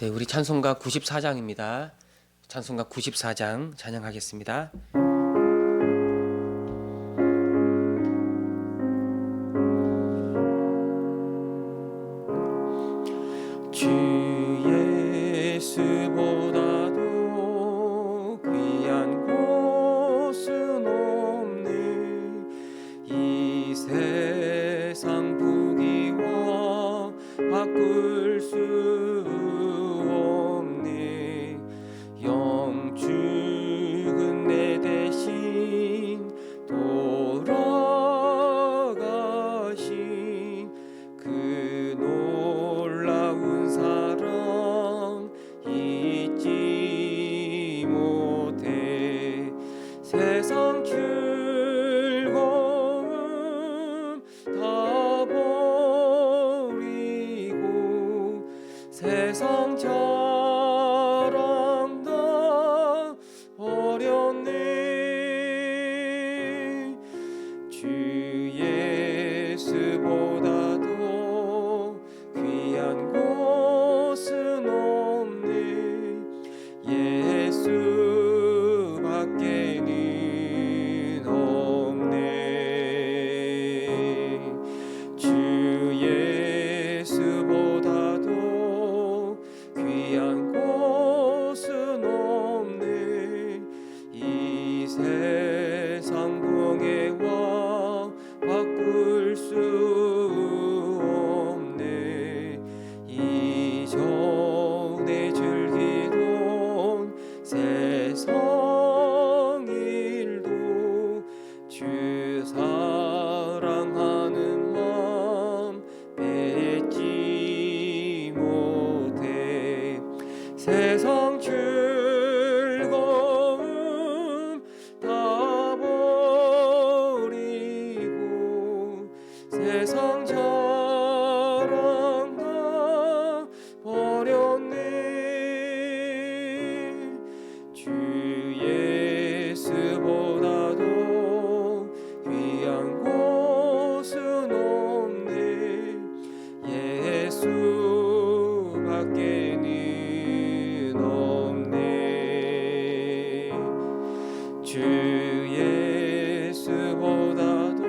네, 우리 찬송가 94장입니다. 찬송가 94장 찬양하겠습니다. 주 예수보다도 귀한 곳은 없네. 이 세상 부귀와 바꿀 수 없네. 영축은 내 대신 돌아가신 그 놀라운 사랑 잊지 못해. 세상 즐거움 다 버리고 세상 자랑 다 버렸네. 주 예수보다도 귀한 곳은 없네. 예수밖에는 없네. 주 예수보다도 귀한 곳은 없네. 이 세상 풍해와 바꿀 수 없네. 이전에 즐기던 세상 일도 주 사랑하는 마음 뺏지 못해. 세상 즐거움 다 버리고 세상 자랑 다 버렸네. 주 예수보다도 귀한 곳은 없네. 예수밖에는 없네. 주 예수보다도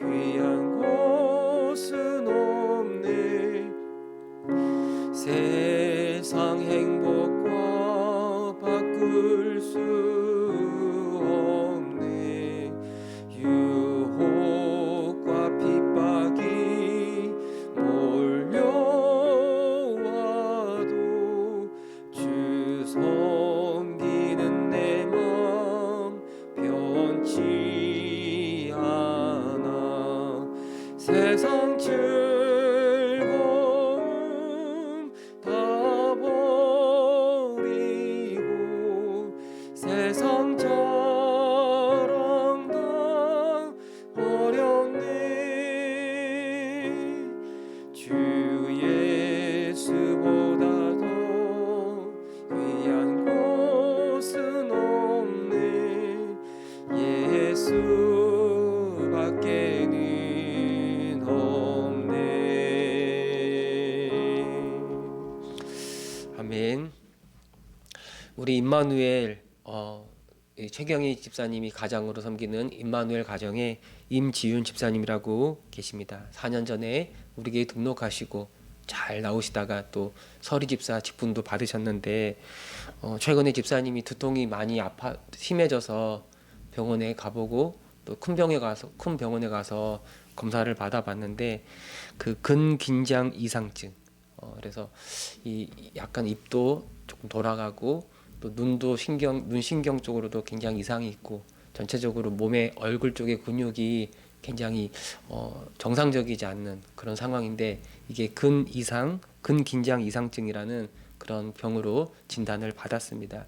귀한 곳은 없네. 세상 행복과 바꿀 수 없네. 유혹과 핍박이 몰려와도 주 섬기는 내 맘 변치 않아. 세상 즐거움 다 버리고 세상 자랑 다 버렸네. 주 예수보다도 귀한 곳은 없네. 예수밖에는 없네. 아멘. 우리 임마누엘 최경희 집사님이 가장으로 섬기는 임마누엘 가정에 임지윤 집사님이라고 계십니다. 4년 전에 우리 교회 등록하시고 잘 나오시다가 또 서리 집사 직분도 받으셨는데 최근에 집사님이 두통이 많이 심해져서 병원에 가보고 또 큰 병원에 가서 검사를 받아봤는데 그 근긴장 이상증, 그래서 이 약간 입도 조금 돌아가고 또 눈 신경 쪽으로도 굉장히 이상이 있고 전체적으로 몸의 얼굴 쪽의 근육이 굉장히 정상적이지 않는 그런 상황인데, 이게 근긴장 이상증이라는 그런 병으로 진단을 받았습니다.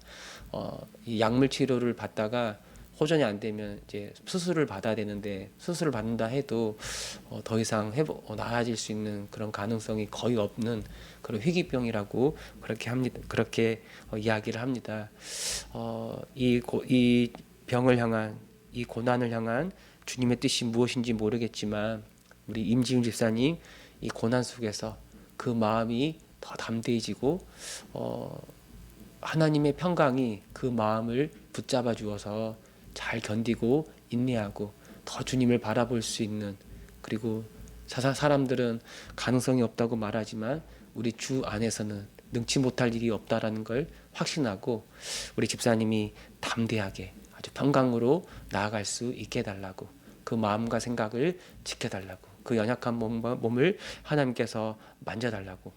이 약물 치료를 받다가 호전이 안 되면 이제 수술을 받아야 되는데, 수술을 받는다 해도 더 이상 나아질 수 있는 그런 가능성이 거의 없는 그런 희귀병이라고 그렇게 이야기를 합니다. 이 병을 향한, 이 고난을 향한 주님의 뜻이 무엇인지 모르겠지만 우리 임지훈 집사님 이 고난 속에서 그 마음이 더 담대해지고 하나님의 평강이 그 마음을 붙잡아 주어서 잘 견디고 인내하고 더 주님을 바라볼 수 있는, 그리고 사람들은 가능성이 없다고 말하지만 우리 주 안에서는 능치 못할 일이 없다라는 걸 확신하고 우리 집사님이 담대하게 아주 평강으로 나아갈 수 있게 해달라고, 그 마음과 생각을 지켜달라고, 그 연약한 몸을 하나님께서 만져달라고,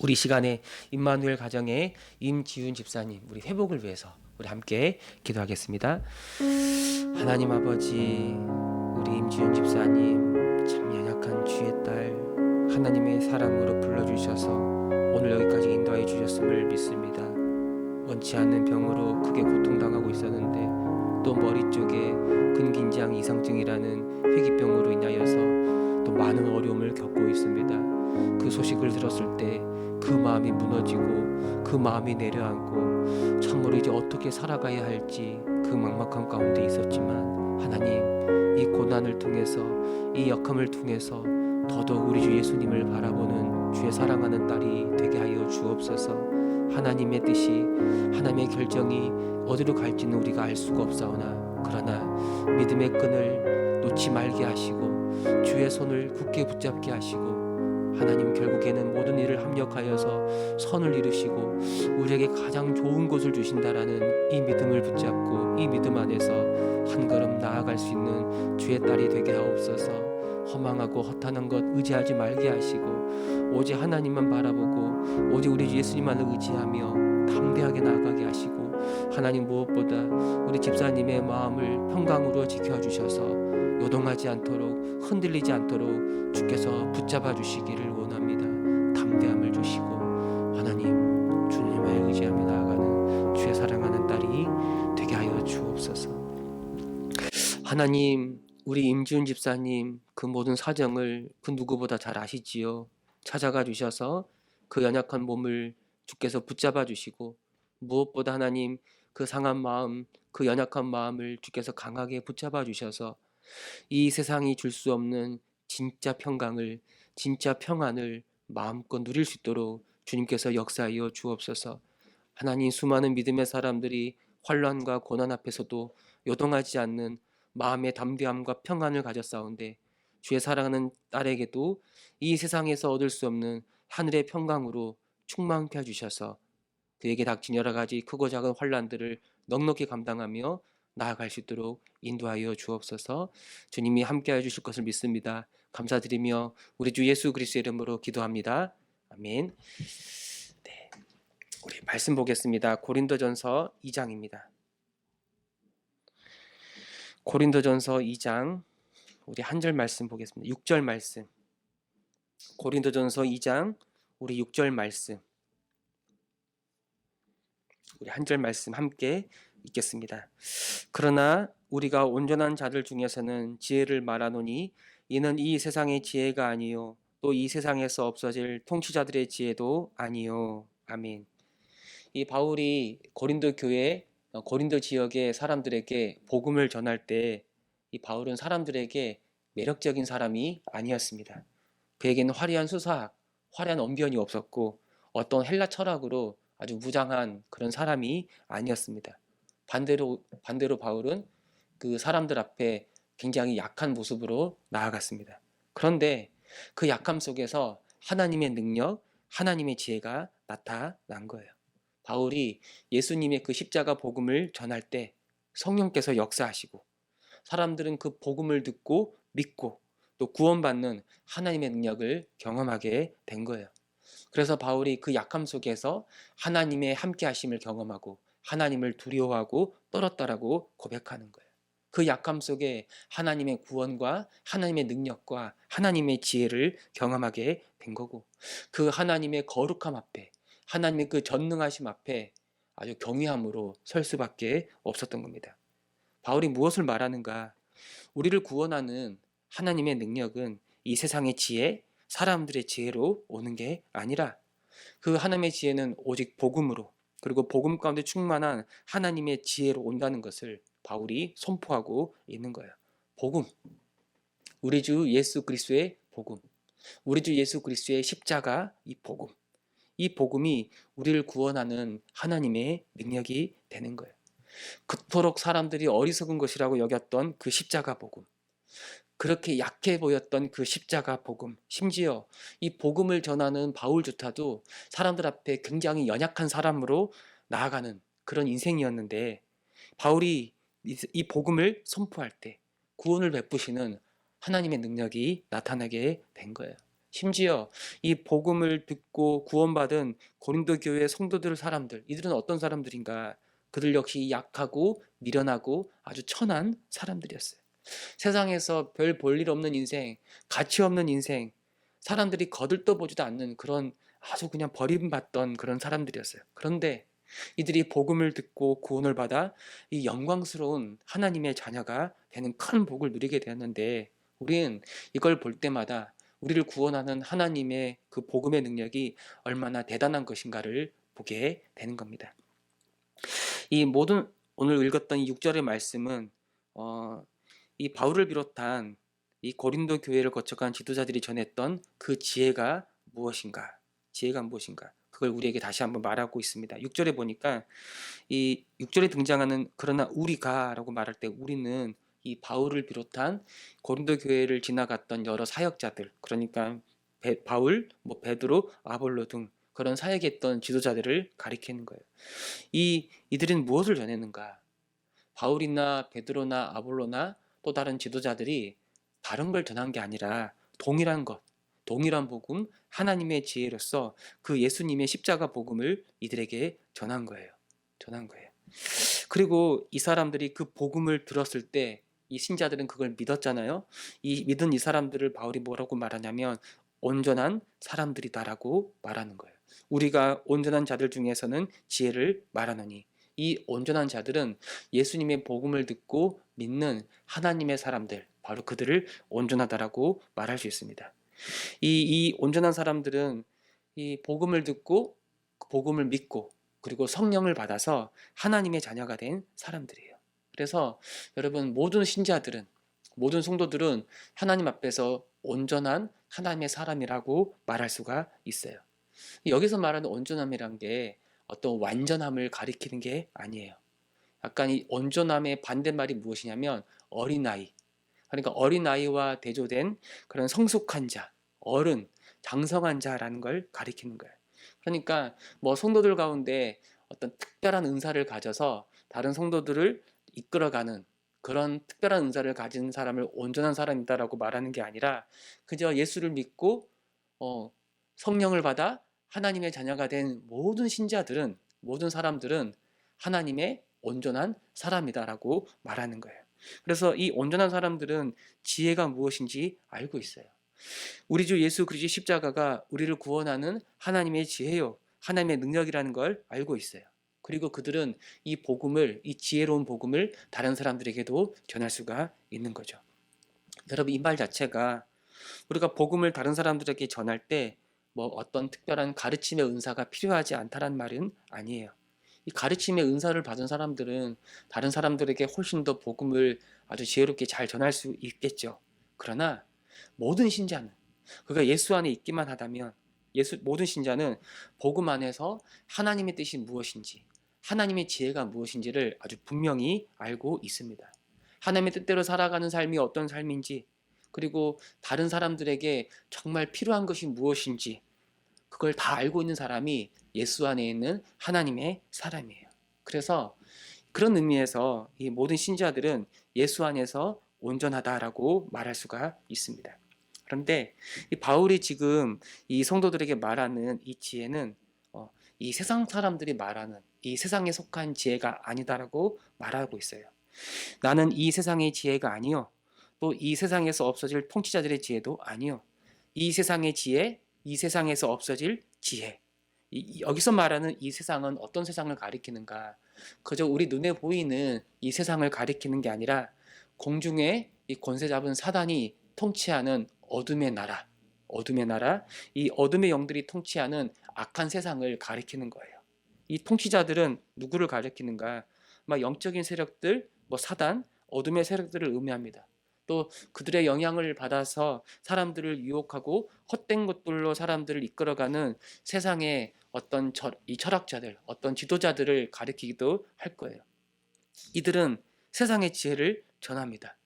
우리 시간에 임마누엘 가정의 임지윤 집사님 우리 회복을 위해서 우리 함께 기도하겠습니다. 하나님 아버지, 우리 임지윤 집사님 참 연약한 주의 딸 하나님의 사랑으로 불러주셔서 오늘 여기까지 인도해 주셨음을 믿습니다. 원치 않는 병으로 크게 고통당하고 있었는데 또 머리 쪽에 근긴장 이상증이라는 회귀병으로 인하여서 또 많은 어려움을 겪고 있습니다. 그 소식을 들었을 때 그 마음이 무너지고 그 마음이 내려앉고 참으로 이제 어떻게 살아가야 할지 그 막막함 가운데 있었지만, 하나님 이 고난을 통해서 이 역함을 통해서 더더욱 우리 주 예수님을 바라보는 주의 사랑하는 딸이 되게 하여 주옵소서. 하나님의 뜻이, 하나님의 결정이 어디로 갈지는 우리가 알 수가 없사오나, 그러나 믿음의 끈을 놓지 말게 하시고 주의 손을 굳게 붙잡게 하시고, 하나님 결국에는 모든 일을 합력하여서 선을 이루시고 우리에게 가장 좋은 것을 주신다라는 이 믿음을 붙잡고 이 믿음 안에서 한 걸음 나아갈 수 있는 주의 딸이 되게 하옵소서. 허망하고 허탄한 것 의지하지 말게 하시고 오직 하나님만 바라보고 오직 우리 예수님만을 의지하며 담대하게 나아가게 하시고, 하나님 무엇보다 우리 집사님의 마음을 평강으로 지켜주셔서 요동하지 않도록 흔들리지 않도록 주께서 붙잡아 주시기를 원합니다. 담대함을 주시고 하나님 주님을 의지하며 나아가는 주의 사랑하는 딸이 되게 하여 주옵소서. 하나님, 우리 임지훈 집사님 그 모든 사정을 그 누구보다 잘 아시지요. 찾아가 주셔서 그 연약한 몸을 주께서 붙잡아 주시고, 무엇보다 하나님 그 상한 마음, 그 연약한 마음을 주께서 강하게 붙잡아 주셔서 이 세상이 줄 수 없는 진짜 평강을, 진짜 평안을 마음껏 누릴 수 있도록 주님께서 역사하여 주옵소서. 하나님, 수많은 믿음의 사람들이 환난과 고난 앞에서도 요동하지 않는 마음의 담대함과 평안을 가졌사온데, 주의 사랑하는 딸에게도 이 세상에서 얻을 수 없는 하늘의 평강으로 충만케 해주셔서 그에게 닥친 여러 가지 크고 작은 환난들을 넉넉히 감당하며 나아갈 수 있도록 인도하여 주옵소서. 주님이 함께해 주실 것을 믿습니다. 감사드리며 우리 주 예수 그리스도의 이름으로 기도합니다. 아멘. 네, 우리 말씀 보겠습니다. 고린도전서 2장입니다. 고린도전서 2장 우리 한 절 말씀 보겠습니다. 6절 말씀. 고린도전서 2장 우리 6절 말씀. 우리 한 절 말씀 함께 읽겠습니다. 그러나 우리가 온전한 자들 중에서는 지혜를 말하노니 이는 이 세상의 지혜가 아니요 또 이 세상에서 없어질 통치자들의 지혜도 아니요. 아멘. 이 바울이 고린도 교회, 고린도 지역의 사람들에게 복음을 전할 때 이 바울은 사람들에게 매력적인 사람이 아니었습니다. 그에게는 화려한 수사학, 화려한 언변이 없었고 어떤 헬라 철학으로 아주 무장한 그런 사람이 아니었습니다. 반대로 바울은 그 사람들 앞에 굉장히 약한 모습으로 나아갔습니다. 그런데 그 약함 속에서 하나님의 능력, 하나님의 지혜가 나타난 거예요. 바울이 예수님의 그 십자가 복음을 전할 때 성령께서 역사하시고 사람들은 그 복음을 듣고 믿고 또 구원받는 하나님의 능력을 경험하게 된 거예요. 그래서 바울이 그 약함 속에서 하나님의 함께 하심을 경험하고 하나님을 두려워하고 떨었다라고 고백하는 거예요. 그 약함 속에 하나님의 구원과 하나님의 능력과 하나님의 지혜를 경험하게 된 거고, 그 하나님의 거룩함 앞에, 하나님의 그 전능하심 앞에 아주 경외함으로 설 수밖에 없었던 겁니다. 바울이 무엇을 말하는가? 우리를 구원하는 하나님의 능력은 이 세상의 지혜, 사람들의 지혜로 오는 게 아니라 그 하나님의 지혜는 오직 복음으로, 그리고 복음 가운데 충만한 하나님의 지혜로 온다는 것을 바울이 선포하고 있는 거예요. 복음, 우리 주 예수 그리스도의 복음, 우리 주 예수 그리스도의 십자가 이 복음, 이 복음이 우리를 구원하는 하나님의 능력이 되는 거예요. 그토록 사람들이 어리석은 것이라고 여겼던 그 십자가 복음, 그렇게 약해 보였던 그 십자가 복음, 심지어 이 복음을 전하는 바울조차도 사람들 앞에 굉장히 연약한 사람으로 나아가는 그런 인생이었는데, 바울이 이 복음을 선포할 때 구원을 베푸시는 하나님의 능력이 나타나게 된 거예요. 심지어 이 복음을 듣고 구원받은 고린도 교회 성도들 사람들, 이들은 어떤 사람들인가? 그들 역시 약하고 미련하고 아주 천한 사람들이었어요. 세상에서 별 볼 일 없는 인생, 가치 없는 인생, 사람들이 거들떠보지도 않는 그런 아주 그냥 버림받던 그런 사람들이었어요. 그런데 이들이 복음을 듣고 구원을 받아 이 영광스러운 하나님의 자녀가 되는 큰 복을 누리게 되었는데, 우리는 이걸 볼 때마다 우리를 구원하는 하나님의 그 복음의 능력이 얼마나 대단한 것인가를 보게 되는 겁니다. 이 모든 오늘 읽었던 이 6절의 말씀은 이 바울을 비롯한 이 고린도 교회를 거쳐간 지도자들이 전했던 그 지혜가 무엇인가? 지혜가 무엇인가? 그걸 우리에게 다시 한번 말하고 있습니다. 6절에 보니까 이 6절에 등장하는 그러나 우리가라고 말할 때 우리는 이 바울을 비롯한 고린도 교회를 지나갔던 여러 사역자들, 그러니까 바울, 베드로, 아볼로 등 그런 사역했던 지도자들을 가리키는 거예요. 이들은 무엇을 전했는가? 바울이나 베드로나 아볼로나 또 다른 지도자들이 다른 걸 전한 게 아니라 동일한 것, 동일한 복음, 하나님의 지혜로서 그 예수님의 십자가 복음을 이들에게 전한 거예요. 그리고 이 사람들이 그 복음을 들었을 때 이 신자들은 그걸 믿었잖아요. 이 믿은 이 사람들을 바울이 뭐라고 말하냐면 온전한 사람들이다라고 말하는 거예요. 우리가 온전한 자들 중에서는 지혜를 말하노니, 이 온전한 자들은 예수님의 복음을 듣고 믿는 하나님의 사람들, 바로 그들을 온전하다라고 말할 수 있습니다. 이 온전한 사람들은 이 복음을 듣고 복음을 믿고 그리고 성령을 받아서 하나님의 자녀가 된 사람들이에요. 그래서 여러분, 모든 신자들은, 모든 성도들은 하나님 앞에서 온전한 하나님의 사람이라고 말할 수가 있어요. 여기서 말하는 온전함이란 게 어떤 완전함을 가리키는 게 아니에요. 약간 이 온전함의 반대말이 무엇이냐면 어린아이. 그러니까 어린아이와 대조된 그런 성숙한 자, 어른, 장성한 자라는 걸 가리키는 거예요. 그러니까 성도들 가운데 어떤 특별한 은사를 가져서 다른 성도들을 이끌어가는 그런 특별한 은사를 가진 사람을 온전한 사람이다라고 말하는 게 아니라, 그저 예수를 믿고 성령을 받아 하나님의 자녀가 된 모든 신자들은, 모든 사람들은 하나님의 온전한 사람이다라고 말하는 거예요. 그래서 이 온전한 사람들은 지혜가 무엇인지 알고 있어요. 우리 주 예수 그리스도의 십자가가 우리를 구원하는 하나님의 지혜요, 하나님의 능력이라는 걸 알고 있어요. 그리고 그들은 이 복음을, 이 지혜로운 복음을 다른 사람들에게도 전할 수가 있는 거죠. 여러분, 이 말 자체가 우리가 복음을 다른 사람들에게 전할 때 어떤 특별한 가르침의 은사가 필요하지 않다는 말은 아니에요. 이 가르침의 은사를 받은 사람들은 다른 사람들에게 훨씬 더 복음을 아주 지혜롭게 잘 전할 수 있겠죠. 그러나 모든 신자는, 그가 예수 안에 있기만 하다면, 모든 신자는 복음 안에서 하나님의 뜻이 무엇인지, 하나님의 지혜가 무엇인지를 아주 분명히 알고 있습니다. 하나님의 뜻대로 살아가는 삶이 어떤 삶인지, 그리고 다른 사람들에게 정말 필요한 것이 무엇인지, 그걸 다 알고 있는 사람이 예수 안에 있는 하나님의 사람이에요. 그래서 그런 의미에서 이 모든 신자들은 예수 안에서 온전하다라고 말할 수가 있습니다. 그런데 이 바울이 지금 이 성도들에게 말하는 이 지혜는 이 세상 사람들이 말하는 이 세상에 속한 지혜가 아니다라고 말하고 있어요. 나는 이 세상의 지혜가 아니요, 또 이 세상에서 없어질 통치자들의 지혜도 아니요. 이 세상의 지혜, 이 세상에서 없어질 지혜. 여기서 말하는 이 세상은 어떤 세상을 가리키는가? 그저 우리 눈에 보이는 이 세상을 가리키는 게 아니라 공중에 이 권세 잡은 사단이 통치하는 어둠의 나라, 이 어둠의 영들이 통치하는 악한 세상을 가리키는 거예요. 이 통치자들은 누구를 가리키는가? 영적인 세력들, 사단, 어둠의 세력들을 의미합니다. 또 그들의 영향을 받아서 사람들을 유혹하고 헛된 것들로 사람들을 이끌어가는 세상의 어떤 이 철학자들, 어떤 지도자들을 가리키기도 할 거예요. 이들은 세상의 지혜를 전합니다.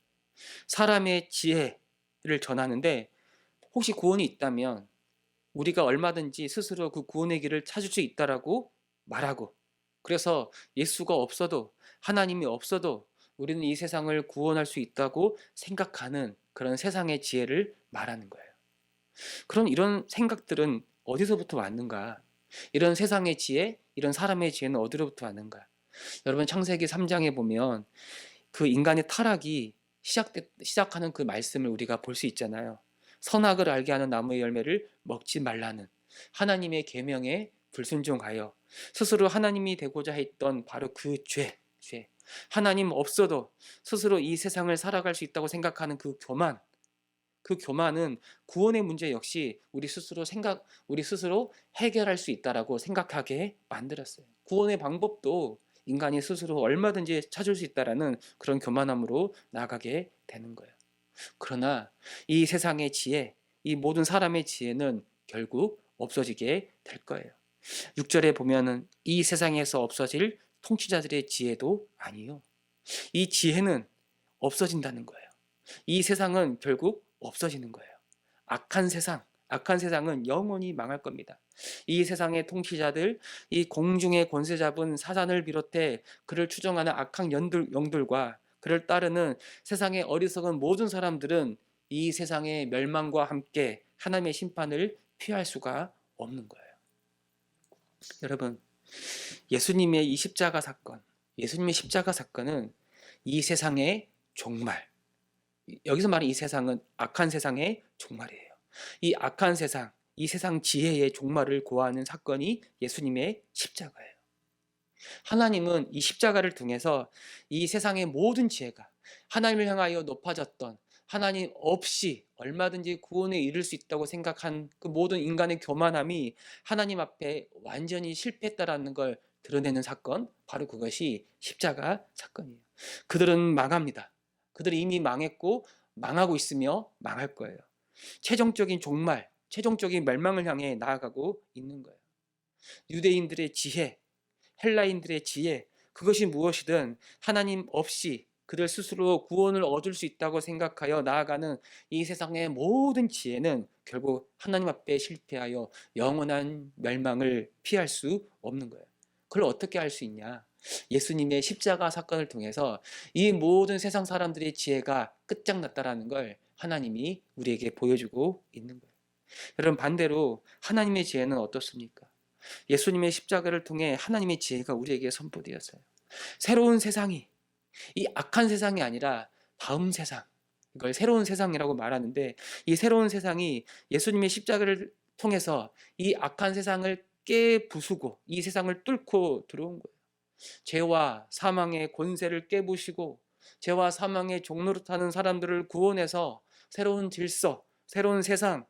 사람의 지혜를 전하는데 혹시 구원이 있다면 우리가 얼마든지 스스로 그 구원의 길을 찾을 수 있다라고 말하고, 그래서 예수가 없어도, 하나님이 없어도 우리는 이 세상을 구원할 수 있다고 생각하는 그런 세상의 지혜를 말하는 거예요. 그런 이런 생각들은 어디서부터 왔는가? 이런 세상의 지혜, 이런 사람의 지혜는 어디로부터 왔는가? 여러분, 창세기 3장에 보면 그 인간의 타락이 시작하는 그 말씀을 우리가 볼 수 있잖아요. 선악을 알게 하는 나무의 열매를 먹지 말라는 하나님의 계명에 불순종하여 스스로 하나님이 되고자 했던 바로 그 죄. 하나님 없어도 스스로 이 세상을 살아갈 수 있다고 생각하는 그 교만은 구원의 문제 역시 우리 스스로 해결할 수 있다라고 생각하게 만들었어요. 구원의 방법도 인간이 스스로 얼마든지 찾을 수 있다라는 그런 교만함으로 나아가게 되는 거예요. 그러나 이 세상의 지혜, 이 모든 사람의 지혜는 결국 없어지게 될 거예요. 6절에 보면은 이 세상에서 없어질 통치자들의 지혜도 아니요. 이 지혜는 없어진다는 거예요. 이 세상은 결국 없어지는 거예요. 악한 세상은 영원히 망할 겁니다. 이 세상의 통치자들, 이 공중의 권세 잡은 사단을 비롯해 그를 추종하는 악한 영들과 그를 따르는 세상의 어리석은 모든 사람들은 이 세상의 멸망과 함께 하나님의 심판을 피할 수가 없는 거예요. 여러분, 예수님의 이 십자가 사건, 예수님의 십자가 사건은 이 세상의 종말, 여기서 말하는 이 세상은 악한 세상의 종말이에요. 이 악한 세상, 이 세상 지혜의 종말을 고하는 사건이 예수님의 십자가예요. 하나님은 이 십자가를 통해서 이 세상의 모든 지혜가 하나님을 향하여 높아졌던, 하나님 없이 얼마든지 구원에 이를 수 있다고 생각한 그 모든 인간의 교만함이 하나님 앞에 완전히 실패했다라는 걸 드러내는 사건, 바로 그것이 십자가 사건이에요. 그들은 망합니다. 그들이 이미 망했고 망하고 있으며 망할 거예요. 최종적인 종말, 최종적인 멸망을 향해 나아가고 있는 거예요. 유대인들의 지혜, 헬라인들의 지혜, 그것이 무엇이든 하나님 없이 그들 스스로 구원을 얻을 수 있다고 생각하여 나아가는 이 세상의 모든 지혜는 결국 하나님 앞에 실패하여 영원한 멸망을 피할 수 없는 거예요. 그걸 어떻게 할 수 있냐? 예수님의 십자가 사건을 통해서 이 모든 세상 사람들의 지혜가 끝장났다라는 걸 하나님이 우리에게 보여주고 있는 거예요. 여러분, 반대로 하나님의 지혜는 어떻습니까? 예수님의 십자가를 통해 하나님의 지혜가 우리에게 선포되었어요. 새로운 세상이, 이 악한 세상이 아니라 다음 세상, 이걸 새로운 세상이라고 말하는데, 이 새로운 세상이 예수님의 십자가를 통해서 이 악한 세상을 깨부수고 이 세상을 뚫고 들어온 거예요. 죄와 사망의 권세를 깨부시고 죄와 사망의 종노릇 하는 사람들을 구원해서 새로운 질서, 새로운 세상,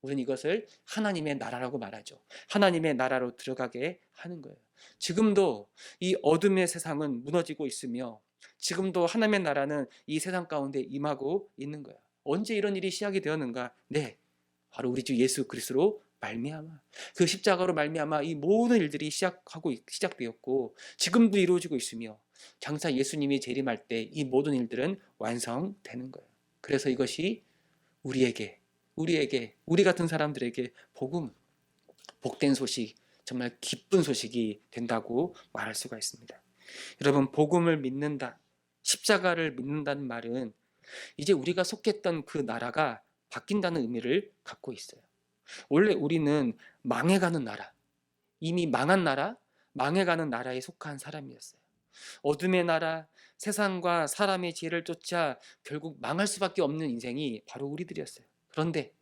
우리는 이것을 하나님의 나라라고 말하죠. 하나님의 나라로 들어가게 하는 거예요. 지금도 이 어둠의 세상은 무너지고 있으며 지금도 하나님의 나라는 이 세상 가운데 임하고 있는 거예요. 언제 이런 일이 시작이 되었는가? 네, 바로 우리 주 예수 그리스도로 말미암아, 그 십자가로 말미암아 이 모든 일들이 시작되었고 지금도 이루어지고 있으며 장차 예수님이 재림할 때 이 모든 일들은 완성되는 거예요. 그래서 이것이 우리 같은 사람들에게 복된 소식, 정말 기쁜 소식이 된다고 말할 수가 있습니다. 여러분, 복음을 믿는다, 십자가를 믿는다는 말은 이제 우리가 속했던 그 나라가 바뀐다는 의미를 갖고 있어요. 원래 우리는 망해가는 나라, 이미 망한 나라, 망해가는 나라에 속한 사람이었어요. 어둠의 나라, 세상과 사람의 지혜를 쫓아 결국 망할 수밖에 없는 인생이 바로 우리들이었어요. 그런데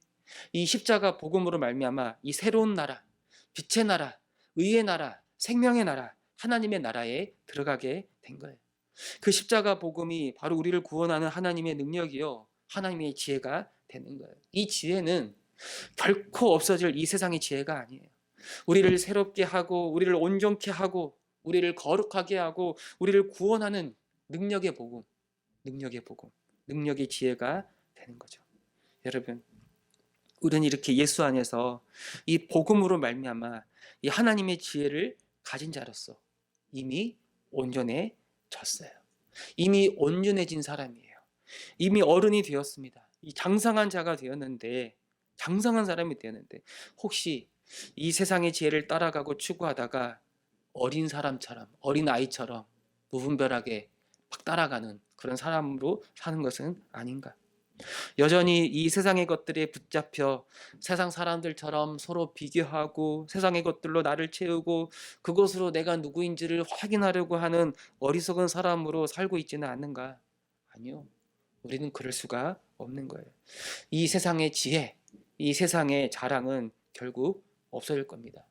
이 십자가 복음으로 말미암아 이 새로운 나라, 빛의 나라, 의의 나라, 생명의 나라, 하나님의 나라에 들어가게 된 거예요. 그 십자가 복음이 바로 우리를 구원하는 하나님의 능력이요, 하나님의 지혜가 되는 거예요. 이 지혜는 결코 없어질 이 세상의 지혜가 아니에요. 우리를 새롭게 하고 우리를 온전케 하고 우리를 거룩하게 하고 우리를 구원하는 능력의 복음. 능력의 지혜가 되는 거죠. 여러분, 우리는 이렇게 예수 안에서 이 복음으로 말미암아 이 하나님의 지혜를 가진 자로서 이미 온전해졌어요. 이미 온전해진 사람이에요. 이미 어른이 되었습니다. 이 장성한 자가 되었는데, 장성한 사람이 되었는데, 혹시 이 세상의 지혜를 따라가고 추구하다가 어린 사람처럼, 어린 아이처럼 무분별하게 막 따라가는 그런 사람으로 사는 것은 아닌가? 여전히 이 세상의 것들에 붙잡혀 세상 사람들처럼 서로 비교하고 세상의 것들로 나를 채우고 그것으로 내가 누구인지를 확인하려고 하는 어리석은 사람으로 살고 있지는 않는가? 아니요. 우리는 그럴 수가 없는 거예요. 이 세상의 지혜, 이 세상의 자랑은 결국 없어질 겁니다.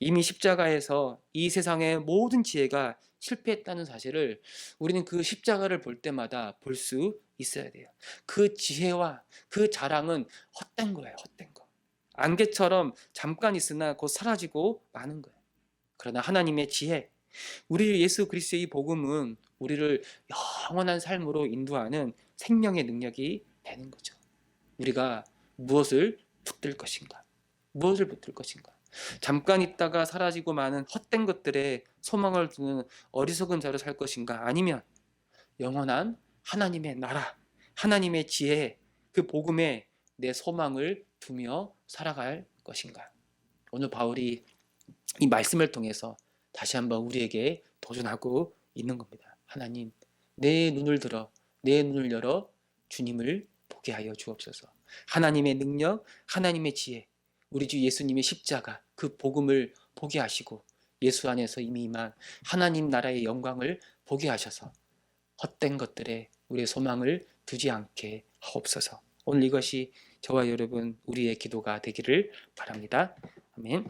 이미 십자가에서 이 세상의 모든 지혜가 실패했다는 사실을 우리는 그 십자가를 볼 때마다 볼 수 있어야 돼요. 그 지혜와 그 자랑은 헛된 거예요. 헛된 거. 안개처럼 잠깐 있으나 곧 사라지고 마는 거예요. 그러나 하나님의 지혜, 우리 예수 그리스도의 이 복음은 우리를 영원한 삶으로 인도하는 생명의 능력이 되는 거죠. 우리가 무엇을 붙들 것인가? 무엇을 붙들 것인가? 잠깐 있다가 사라지고 마는 헛된 것들에 소망을 두는 어리석은 자로 살 것인가? 아니면 영원한 하나님의 나라, 하나님의 지혜, 그 복음에 내 소망을 두며 살아갈 것인가? 오늘 바울이 이 말씀을 통해서 다시 한번 우리에게 도전하고 있는 겁니다. 하나님, 내 눈을 들어, 내 눈을 열어 주님을 보게 하여 주옵소서. 하나님의 능력, 하나님의 지혜, 우리 주 예수님의 십자가, 그 복음을 보게 하시고 예수 안에서 이미 임한 하나님 나라의 영광을 보게 하셔서 헛된 것들에 우리의 소망을 두지 않게 하옵소서. 오늘 이것이 저와 여러분 우리의 기도가 되기를 바랍니다. 아멘.